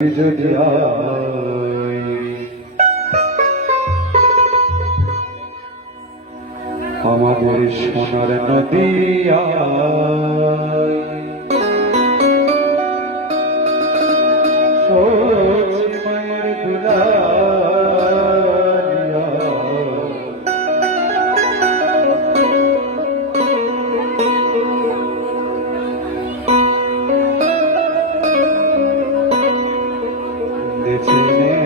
যদি আমাদের সোনার নদী আয়। it's in.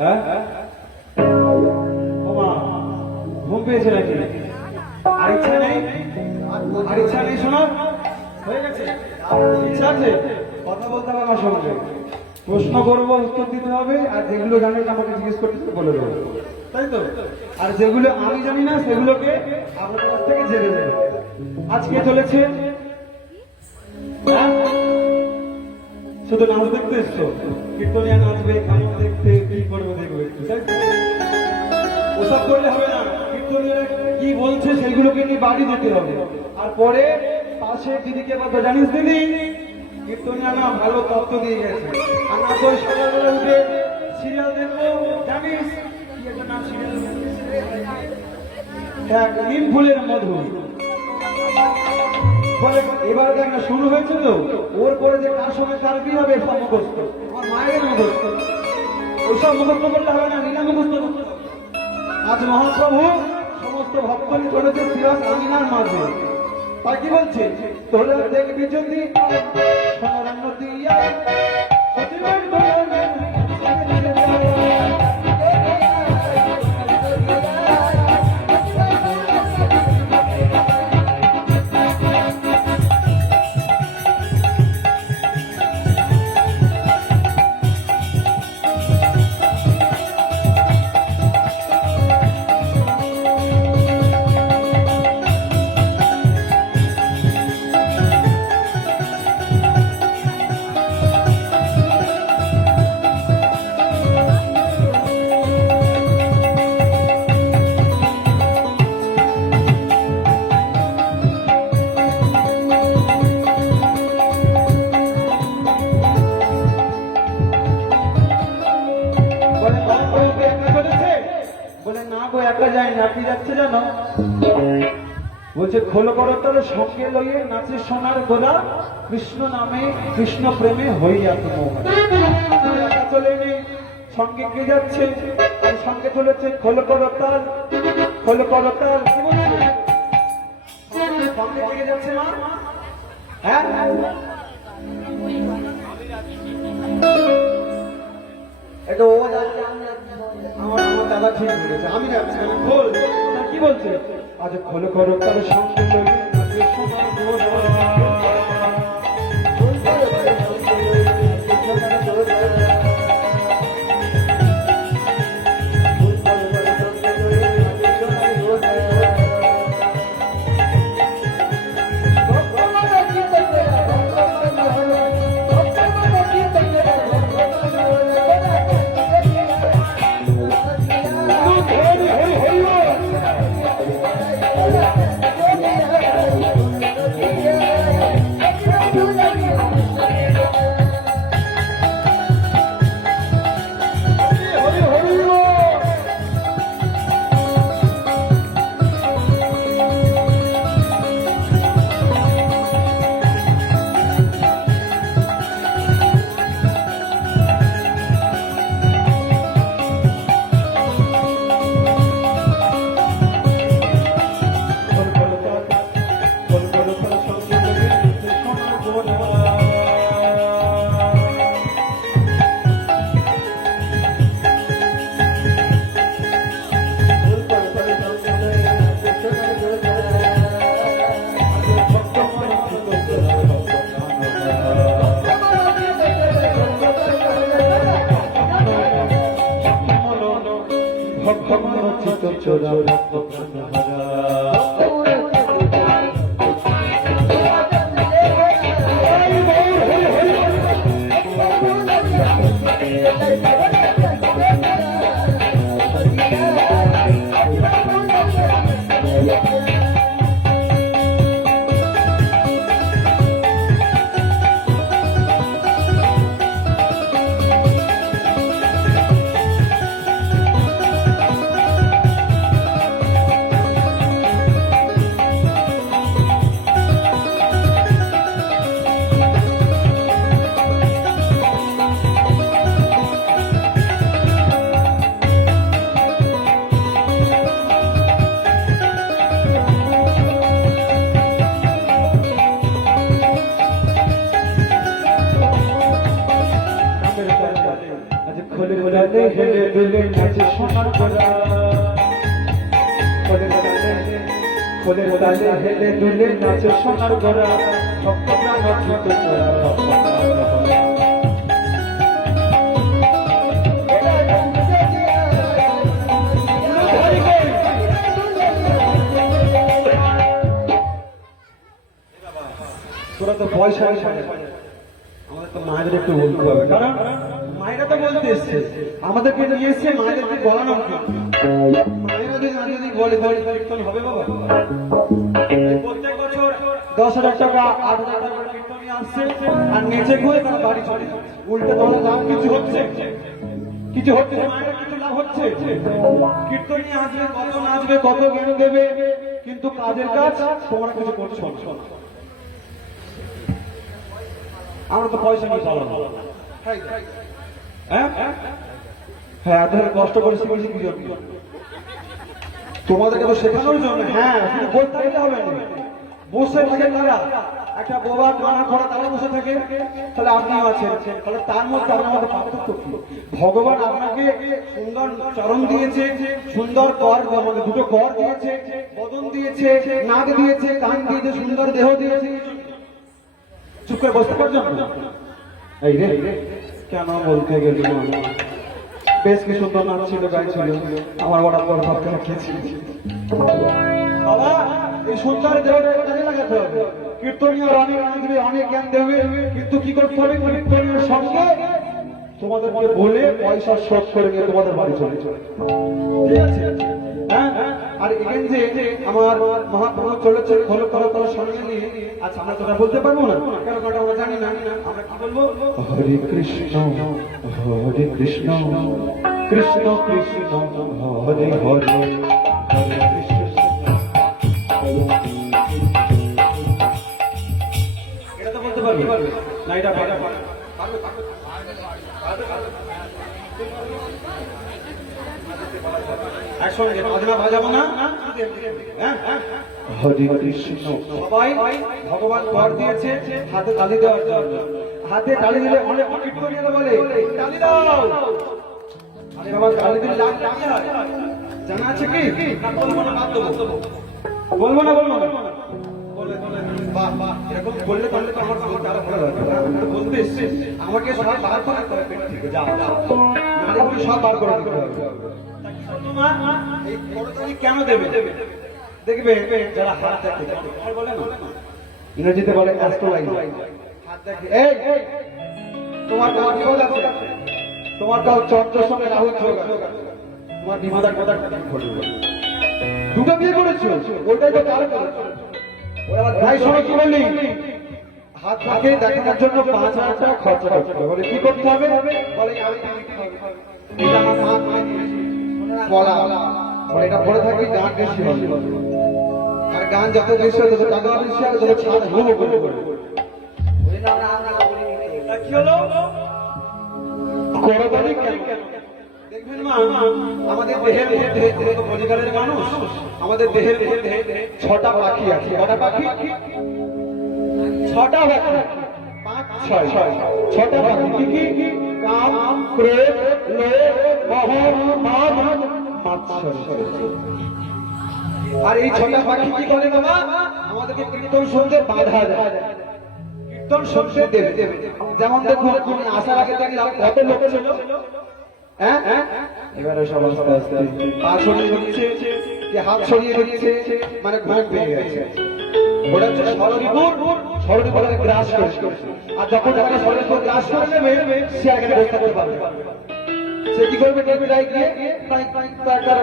হ্যাঁ? ঘুম পেয়েছে নাকি? আর ইচ্ছা নেই? আর ইচ্ছা নেই শোনো? হয়ে গেছে? ইচ্ছা আছে? কথা বলতে হবে আমার সঙ্গে। প্রশ্ন করব, উত্তর দিতে হবে, আর যেগুলো জানেন আমাকে জিজ্ঞেস করতে বলে দেবো। তাই তো? আর যেগুলো আমি জানি না, সেগুলোকে আপনার কাছ থেকে জেনে নেবে। আজকে চলেছে হ্যাঁ? শুধু নাচ দেখতে এসছো কীর্তনিয়া নাচবে গান দেখতে কি করবে দেখবে ওসব করলে হবে না। কীর্তনিয়া কি বলছে সেগুলোকে নিয়ে বাড়ি যেতে হবে। আর পরে পাশে দিদিকে বলতো জানিস দিদি কীর্তনিয়া না ভালো তত্ত্ব দিয়ে গেছে। আর না তো সকালবেলা উঠে সিরিয়াল দেখব, জানিস? কি একটা নাম সিরিয়াল হ্যাঁ নিম ফুলের মধু। বলে এবার দেখ শুরু হয়েছে তো। ওর পরে যে কার সঙ্গে কার বিয়ে হবে, সব মায়ের মুখস্থ। ওইসব মুখস্থ করলে হবে না বিনা মুখস্থ আজ মহাপ্রভু সমস্ত ভক্তকে করেছে সিরাজ আমিনার মাঝে। তাই কি বলছে? তোরা দেখবি যদি সোনার নদিয়া গো, একা যায় না, কি যাচ্ছে জানো? বলছে, খোলো করো তোর সঙ্গে লইয়ে নাচে সোনার গোলা, কৃষ্ণ নামে, কৃষ্ণ প্রেমে হইয়া চলে নেই সঙ্গে কে যাচ্ছে? সঙ্গে চলেছে, খোলো করো তার খোলো করো তার সঙ্গে কে যাচ্ছে মা? হ্যাঁ? ঠিক বলেছে আমি যাচ্ছি খোল কি বলছে? আজ খোল করো তার সঙ্গে লইয়ে নাচে সোনার চিত চোরা ভক্ত আজ খোলে ডালে হেলে দুলে নাচে সোনার খোলে খোলে হেলে গোরা ভক্ত প্রাণ ভক্ত প্রাণ তোরা তো পয়সা আমাদের তো মায়েদের একটু বলতে হবে। কারণ মায়েরা তো বলতে এসছে, আমাদেরকে নিয়ে এসছে মায়েদেরকে বলানো মায়েরা যদি না যদি বলে বলে কীর্তন হবে বাবা? প্রত্যেক বছর দশ হাজার টাকা, আট হাজার টাকা করে কীর্তনী আসছে, আর নেচে ঘুরে তারা বাড়ি চলে। উল্টে তোমার লাভ কিছু হচ্ছে? কিছু হচ্ছে মায়ের কিছু লাভ হচ্ছে? কীর্তনী আসবে কত নাচবে, কত জ্ঞান দেবে, কিন্তু কাজের কাজ তোমরা কিছু করছ না। আমরা তো পয়সা নিয়ে চালানো হ্যাঁ? হ্যাঁ এত কষ্ট করে শিখেছি কি জন্য তোমাদেরকে তো শেখানোর জন্য। হ্যাঁ। শুধু বই থাকলে হবে না। বসে থাকে তারা। একটা বোবা কানা খোড়া তারা বসে থাকে। তাহলে আপনিও আছেন। তাহলে তার মধ্যে আপনার মধ্যে পার্থক্য কি? ভগবান আপনাকে সুন্দর চরণ দিয়েছে সুন্দর কর মানে দুটো কর দিয়েছে বদন দিয়েছে নাক দিয়েছে কান দিয়েছে সুন্দর দেহ দিয়েছে। চুপ করে বসতে পারছ? না এই রে। কেন বলতে গেলি বেশ কি সুন্দর নাচ ছিল গাই ছিল। আমার বড় বড় ভাবতে রাখিয়েছি বাবা, এই সুন্দর দেহটা কাজে কীর্তনীয় অনেক আসবে অনেক জ্ঞান দেবে, কিন্তু কি করতে হবে কীর্তনীয় সঙ্গে? তোমাদেরকে বলে পয়সা শোধ করে নিয়ে তোমাদের বাড়ি চলে চলে ঠিক আছে? হ্যাঁ? আর এখানে যে আমার মহাপ্রভু চলেছে খোলো খোলো খোলো সঙ্গে নিয়ে আচ্ছা আমরা তোরা বলতে পারব না? কারণ ওটা আমরা জানি না। আমরা কি বলব? হরে কৃষ্ণ হরে কৃষ্ণ কৃষ্ণ কৃষ্ণ হরে হরে। হরে কৃষ্ণ এটা তো বলতে পারবে না এটা পারবে একসঙ্গে বাজনা বাজাবো না হরে কৃষ্ণ। সবাই ভগবান কর দিয়েছে হাতে তালি দেওয়ার জন্য। হাতে তালি দিলে অনেক অনেক বলে তালি দাও। আরে বাবা তালি দিলে লাখ টাকা হয় জানা আছে কি? বলব না বাদ দেবো। বলব না না। আমাকে সব বার করে সব বার করে। দেবে দেখবে যারা ইংরেজিতে বলে তোমার আছে তোমার কাউ চন্দ্রের সঙ্গে রাহুল তোমার বিমাদার কথা ঘটবে দুটো বিয়ে করেছ, ওইটাই তো করেছ ভাই বললি? হাত জন্য খরচা করতে হবে। বলে কি করতে হবে? বলে আমি বলে এটা পরে থাকলে গান বেশি হবে আর গান যত বেশি হবে তত টাকা বেশি হবে তত ছাদ হুবো করে করে কি হলো করবানি কেন? দেখবেন মা, আমাদের দেহের মধ্যে বলিকালের মানুষ, আমাদের দেহের মধ্যে ছটা পাখি আছে। কটা পাখি? ছটা পাখি। পাঁচ, ছয়। ছটা পাখি। কি কি? কাম, ক্রোধ, লোভ আর এই ছটা পাখি কি করে বাবা? আমাদেরকে কীর্তন শুনতে বাধা দেয়। কীর্তন শুনতে দেবে। যেমন দেখুন, তুমি আসার আগে দেখলাম কত লোক ছিল। হ্যাঁ? এবারে সব আস্তে আস্তে যে হাত দিচ্ছে মানে ঘুম পেয়ে গেছে। ওটা হচ্ছে গ্রাস আর যখন তাকে সরদীপুর গ্রাস করে নেবে, সে আগে পারবে সে কি করবে টেবিল গিয়ে? তাই তাই তার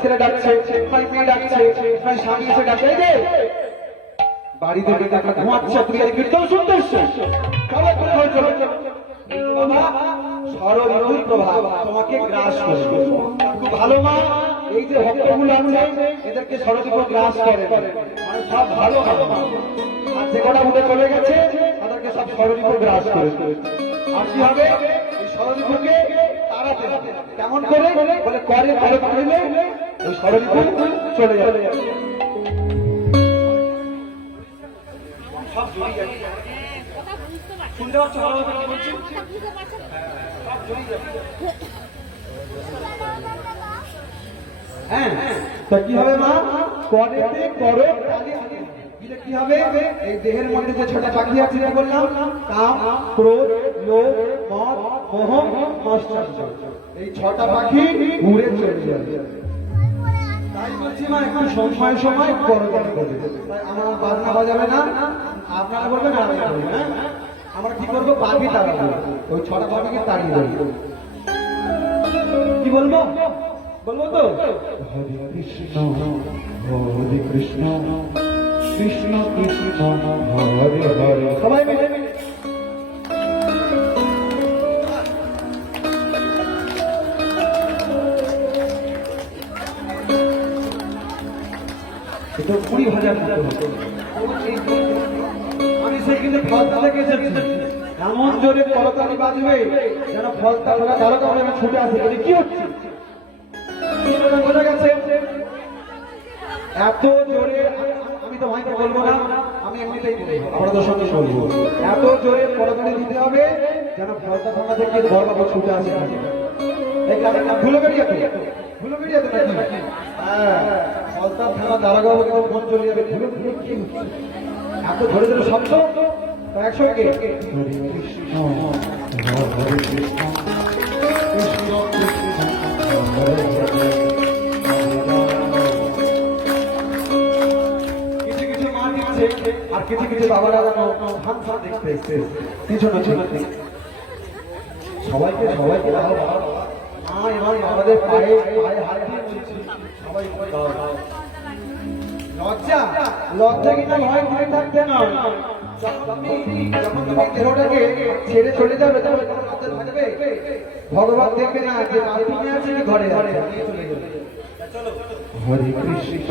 ছেলে ডাকছে তাই মেয়ে ডাকছে তাই স্বামী এসে ডাকছে রে, বাড়িতে বেটা একটা ঘুমাচ্ছে তুমি এই কীর্তন শুনতে এসছো। চলো চলো চলো এদেরকে মানে সব। আর আর কি হবে? এই। কেমন করে? বলে করে ভালো করলে ওই সরদীপ চলে যাবে। সব জড়িয়ে যাবে শুনতে পাচ্ছ ভালো কথা বলছি? সব জড়িয়ে যাবে হ্যাঁ। তা কি হবে মা? করেতে করো কি হবে? এই দেহের মধ্যে ছোট পাখি আছে বললাম? কাম এই ছটা পাখি উড়ে চলে যাবে। তাই বলছি মা, একটু সময় সময় করো করো করবে আমার না। আপনারা বলবেন, আমি হ্যাঁ? আমরা কি করব? পাখি তাড়াবো ওই ছটা পাখিকে তাড়িয়ে দেবো। কি বলব? বলব তো? হরে কৃষ্ণ হরে কৃষ্ণ। কৃষ্ণ কৃষ্ণ, হরে হরে। সবাই মিলে কুড়ি হাজার হতো। আমি কিন্তু ফলতা থেকে এসেছি। এমন জোরে করতালি বাজবে যেন ফলতা ওরা ছুটে আসে। বলি কি হচ্ছে? এত জোরে আমি তো ভাইকে বলব না আমি এমনিতেই বলব সঙ্গে বলব। এত জোরে করতালি দিতে হবে যেন ফলতা থানা থেকে বড়বাবু ছুটে আসে। এই ভুলে ভুলে নাকি? হ্যাঁ ফলতা থানা ফোন চলে যাবে। ভুলে ভুলে কি এত ধরে ধরে শব্দ? তো একসঙ্গে? কৃষ্ণ কৃষ্ণ আর কিছু কিছু বাবারা পিছনে সবাইকে সবাইকে আমাদের পায়ে পায়ে হাত দিয়ে সবাই। লজ্জা? লজ্জা কিনা ভয় ভয় থাকতে না। তুমি ছেড়ে ভগবান দেখবে না আছে ঘরে যাবে। হরে কৃষ্ণ।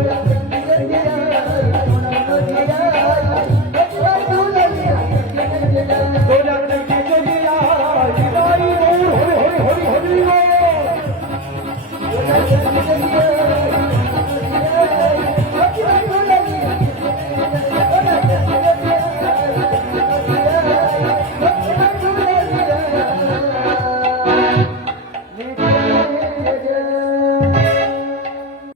Hallelujah.